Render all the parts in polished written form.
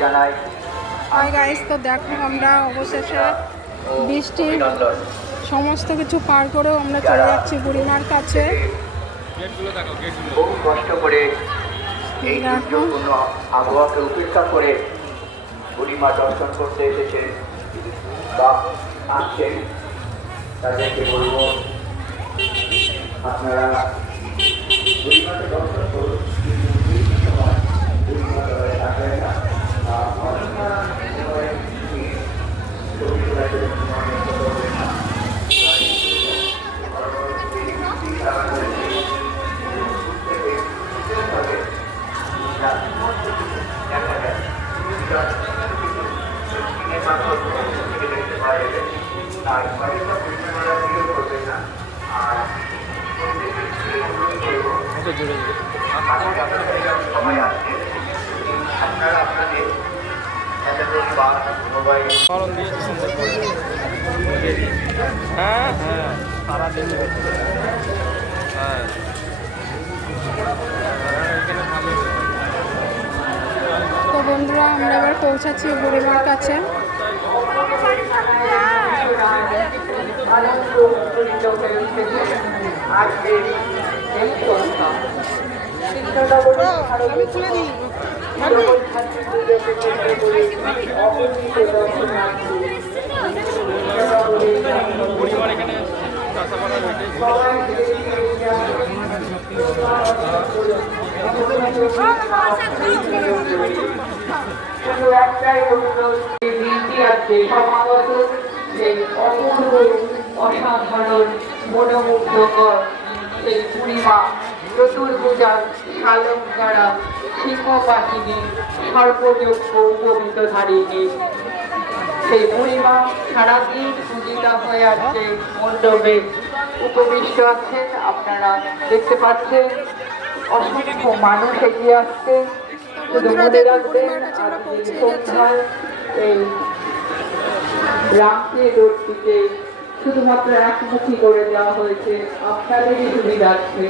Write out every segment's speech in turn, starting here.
জানাই। Hi guys, তো দেখো আমরা অবশেষে বৃষ্টির সমস্ত কিছু পার করেও আমরা চলে যাচ্ছি বুড়িমার কাছে। বহু কষ্ট করে এই দুর্যোগপূর্ণ আবহাওয়াকে উপেক্ষা করে বুড়িমা দর্শন করতে এসেছে বা আসছেন, তাদেরকে বলবো আপনারা বুড়িমাকে দর্শন করুন। আপনারা আপনাদের হ্যাঁ হ্যাঁ সারাদিন হ্যাঁ তো বন্ধুরা, আমরা এবার পৌঁছাচ্ছি বুড়িমার কাছে। পরিবার এখানে চাষাবাদ হয়েছে। শুধু একটাই বৃষ্টি আছে সমাগত, সেই অপূর্ব অসাধারণ মনোমুগ্ধকর সেই পূর্ণিমা চতুর্ভুজা শালঙ্কারা সিংহবাহিনী সর্বযোগ্য উপবিতধারিণী সেই পূর্ণিমা সারাদিন পূজিতা হয়ে আছে। মণ্ডপে উপবিষ্ট আছেন, আপনারা দেখতে পাচ্ছেন অসংখ্য মানুষ এগিয়ে আসছে। শুধু মনে রাখবেন আজকের সন্ধ্যায় এই রামকে রোডটিকে শুধুমাত্র একমুখী করে দেওয়া হয়েছে আপনাদেরই সুবিধার্থে,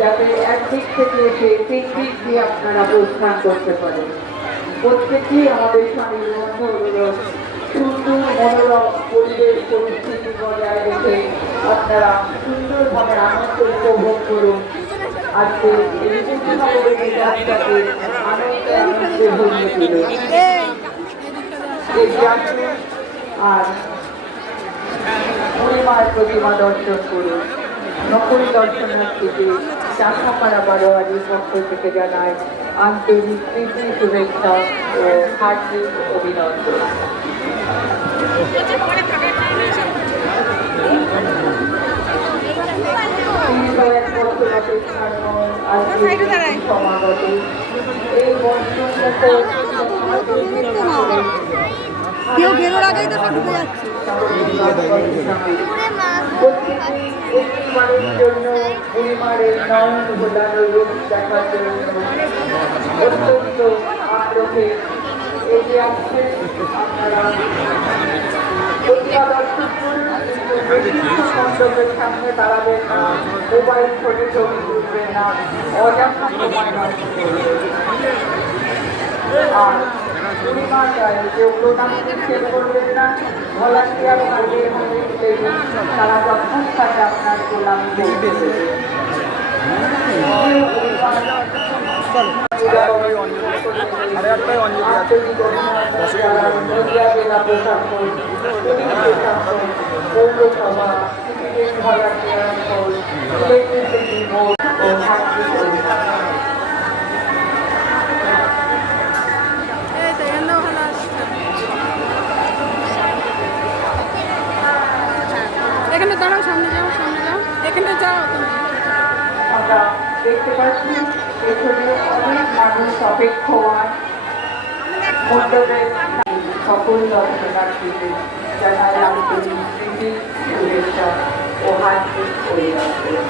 যাতে একদিক থেকে এসে তিন দিক দিয়ে আপনারা প্রস্থান করতে পারেন। প্রত্যেকেই আমাদের স্বামীর মধ্যে অনুরোধ, সুন্দর মনোরম পরিবেশ পরিস্থিতি বজায় রেখে আপনারা সুন্দরভাবে আনন্দ উপভোগ করুন। আজকে এই উৎসবের রাস্তাকে আনন্দে আনন্দে ভরিয়ে তুলুন। আর পূর্ণিমার প্রতিমা দর্শন করুন। নকল দর্শনার্থীকে চাষাপাড়া বারোয়ারির পক্ষ থেকে জানায় আন্তরিক প্রীতি, শুভেচ্ছা ও হার্দিক অভিনন্দন। সমাগত এই কেউ বেরোর আগেই তো ঢুকে যাচ্ছে। জন্য পরিবারের নয়ন ভোলানো রূপ দেখার জন্য অত্যন্ত আগ্রহে এগিয়ে আসছেন। আপনারা মণ্ডপের সামনে দাঁড়াবেন না, মোবাইল ফোনে ছবি তুলবেন না, অযথা সময় নষ্ট করবেন। আর পরিবার কেউ প্রধান শেষ করবেন না, ভলান্টিয়ার কাজের মধ্যে তারা যথাস্থানে আপনার গোলামি করবে। পৌরসভা ইলেকট্রিসিটি বোর্ড ও এখানে দাঁড়াও, সামনে যাও, সামনে যাও, এখানে যাও। আমরা দেখতে পাচ্ছি এখানে অনেক মানুষ অপেক্ষমান। মণ্ডপের সকল দর্শনার্থীদের জানাই আন্তরিক প্রীতি, শুভেচ্ছা ও হার্দিক অভিনন্দন।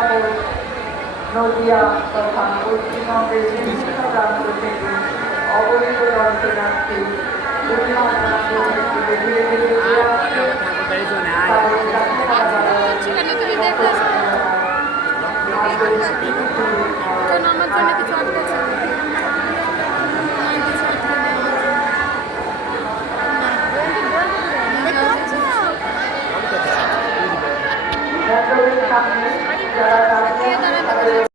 সহ নদিয়া তথা পশ্চিমবঙ্গের বিভিন্ন প্রান্ত থেকে অবৈধ দর্শনার্থী বুড়িমার মন্দির থেকে ধীরে ধীরে এগিয়ে আসছে। তাদের কাছে তারা আমার জন্য কিছু আটকেছে